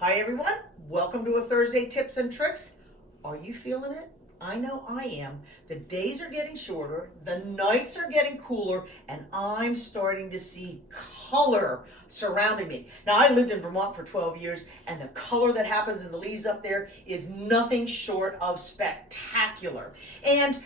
Hi everyone, welcome to a Thursday Tips and Tricks. Are you feeling it? I know I am. The days are getting shorter, the nights are getting cooler, and I'm starting to see color surrounding me. Now I lived in Vermont for 12 years, and the color that happens in the leaves up there is nothing short of spectacular. And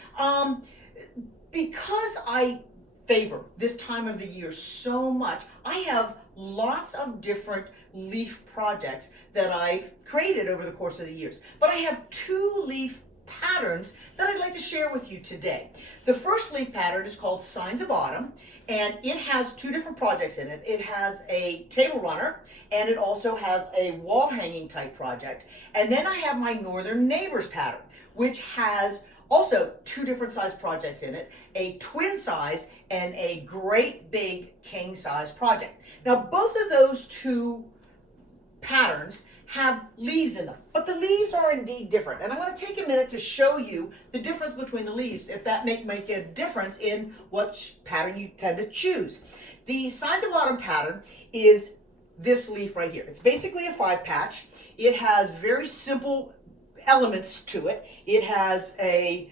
because I favor this time of the year so much, I have lots of different leaf projects that I've created over the course of the years. But I have two leaf patterns that I'd like to share with you today. The first leaf pattern is called Signs of Autumn, and it has two different projects in it. It has a table runner, and it also has a wall hanging type project. And then I have my Northern Neighbors pattern, which has also two different size projects in it, a twin size and a great big king size project. Now both of those two patterns have leaves in them, but the leaves are indeed different. And I'm going to take a minute to show you the difference between the leaves, if that make a difference in what pattern you tend to choose. The Signs of Autumn pattern is this leaf right here. It's basically a 5-patch. It has very simple elements to it. It has a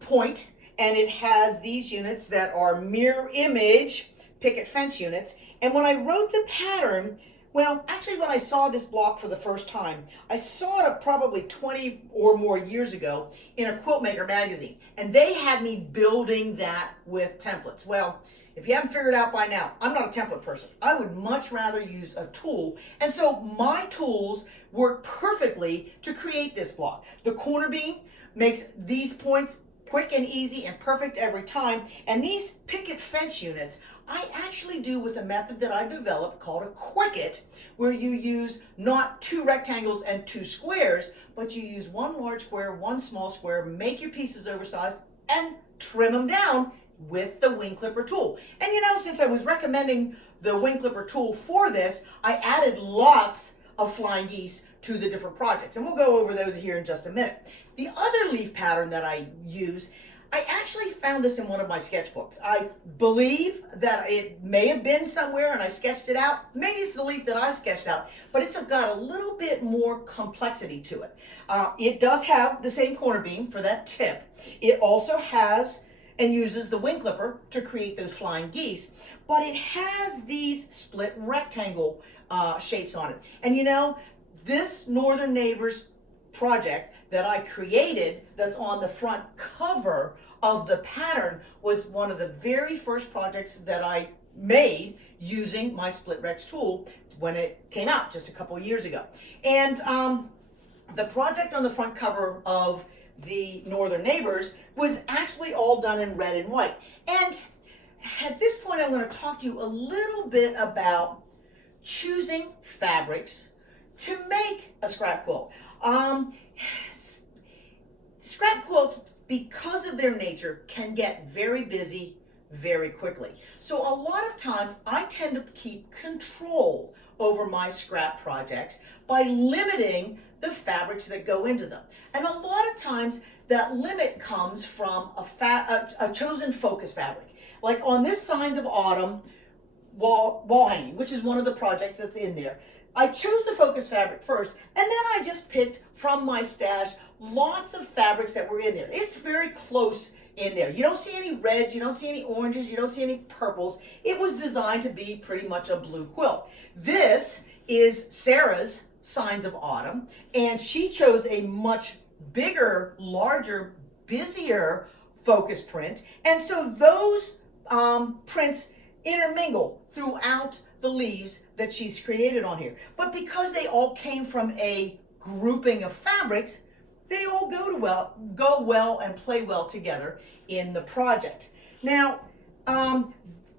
point, and it has these units that are mirror image picket fence units. And when I wrote the pattern, well, actually when I saw this block for the first time, I saw it probably 20 or more years ago in a Quilt Maker magazine, and they had me building that with templates. Well, if you haven't figured out by now, I'm not a template person. I would much rather use a tool. And so my tools work perfectly to create this block. The corner beam makes these points quick and easy and perfect every time. And these picket fence units, I actually do with a method that I developed called a quicket, where you use not two rectangles and two squares, but you use one large square, one small square, make your pieces oversized, and trim them down with the wing clipper tool. And you know, since I was recommending the wing clipper tool for this, I added lots of flying geese to the different projects, and we'll go over those here in just a minute. The other leaf pattern that I use, I actually found this in one of my sketchbooks. I believe that it may have been somewhere and I sketched it out. Maybe it's the leaf that I sketched out, but it's got a little bit more complexity to it. It does have the same corner beam for that tip. It also has and uses the wing clipper to create those flying geese, but it has these split rectangle shapes on it. And you know, this Northern Neighbors project that I created, that's on the front cover of the pattern, was one of the very first projects that I made using my split rex tool when it came out just a couple of years ago. And the project on the front cover of the Northern Neighbors was actually all done in red and white. And at this point, I'm going to talk to you a little bit about choosing fabrics to make a scrap quilt. Scrap quilts, because of their nature, can get very busy very quickly. So a lot of times I tend to keep control over my scrap projects by limiting the fabrics that go into them. And a lot of times that limit comes from a chosen focus fabric. Like on this Signs of Autumn wall hanging, which is one of the projects that's in there, I chose the focus fabric first, and then I just picked from my stash lots of fabrics that were in there. It's very close in there. You don't see any reds, you don't see any oranges, you don't see any purples. It was designed to be pretty much a blue quilt. This is Sarah's Signs of Autumn, and she chose a much bigger, larger, busier focus print. And so those prints intermingle throughout the leaves that she's created on here. But because they all came from a grouping of fabrics, they all go well and play well together in the project. Now,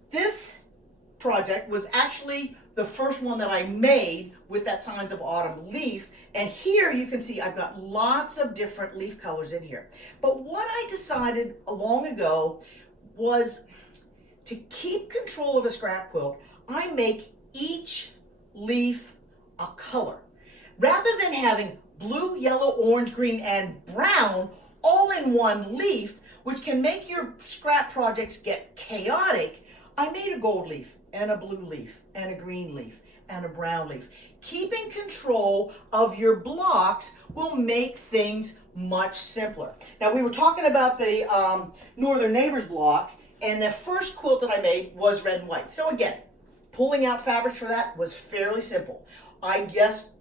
this project was actually the first one that I made with that Signs of Autumn leaf. And here you can see I've got lots of different leaf colors in here. But what I decided long ago was to keep control of a scrap quilt, I make each leaf a color. Rather than having blue, yellow, orange, green, and brown all in one leaf, which can make your scrap projects get chaotic, I made a gold leaf and a blue leaf and a green leaf and a brown leaf. Keeping control of your blocks will make things much simpler. Now, we were talking about the Northern Neighbors block, and the first quilt that I made was red and white. So again, pulling out fabrics for that was fairly simple. I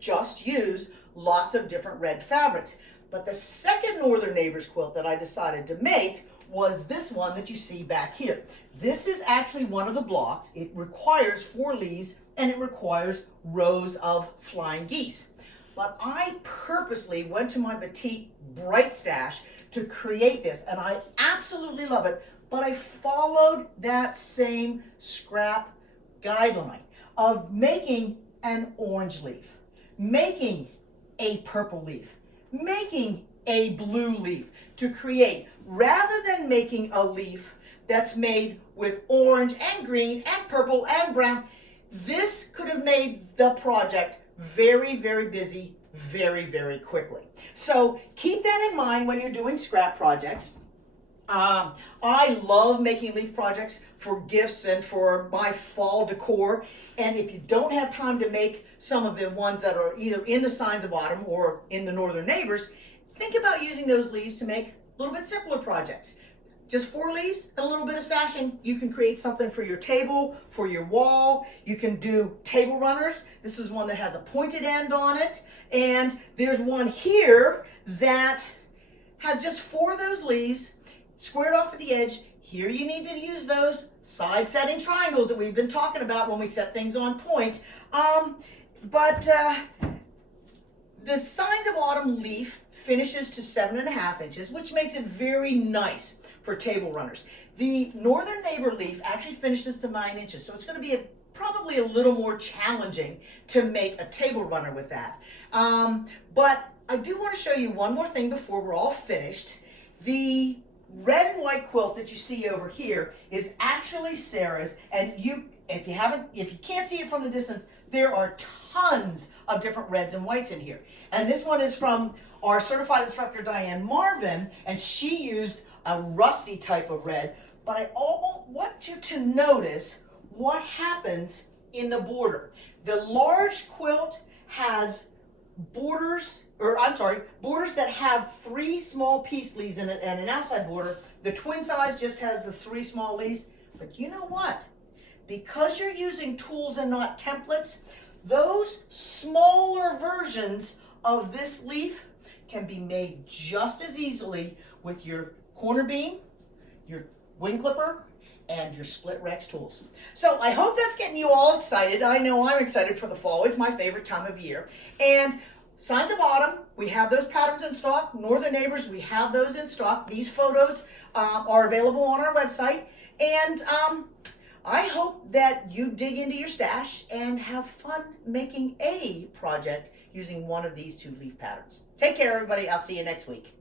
just used lots of different red fabrics. But the second Northern Neighbors quilt that I decided to make was this one that you see back here. This is actually one of the blocks. It requires 4 leaves and it requires rows of flying geese. But I purposely went to my Batik Bright Stash to create this, and I absolutely love it, but I followed that same scrap guideline of making an orange leaf, making a purple leaf, making a blue leaf to create, rather than making a leaf that's made with orange and green and purple and brown. This could have made the project very, very busy very, very quickly. So keep that in mind when you're doing scrap projects. I love making leaf projects for gifts and for my fall decor. And if you don't have time to make some of the ones that are either in the Signs of Autumn or in the Northern Neighbors, think about using those leaves to make a little bit simpler projects. Just 4 leaves and a little bit of sashing. You can create something for your table, for your wall. You can do table runners. This is one that has a pointed end on it. And there's one here that has just 4 of those leaves squared off at the edge. Here you need to use those side setting triangles that we've been talking about when we set things on point. The Signs of Autumn leaf finishes to 7.5 inches, which makes it very nice for table runners. The Northern Neighbor leaf actually finishes to 9 inches, so it's going to be probably a little more challenging to make a table runner with that. But I do want to show you one more thing before we're all finished. The red and white quilt that you see over here is actually Sarah's, and if you can't see it from the distance, there are tons of different reds and whites in here. And this one is from our certified instructor Diane Marvin, and she used a rusty type of red. But I want you to notice what happens in the border. The large quilt has borders that have 3 small piece leaves in it and an outside border. The twin size just has the 3 small leaves. But you know what? Because you're using tools and not templates, those smaller versions of this leaf can be made just as easily with your corner beam, your wing clipper, and your split Rex tools. So I hope that's getting you all excited. I know I'm excited for the fall. It's my favorite time of year. And Signs of Autumn, we have those patterns in stock. Northern Neighbors, we have those in stock. These photos are available on our website. And I hope that you dig into your stash and have fun making a project using one of these 2 leaf patterns. Take care, everybody. I'll see you next week.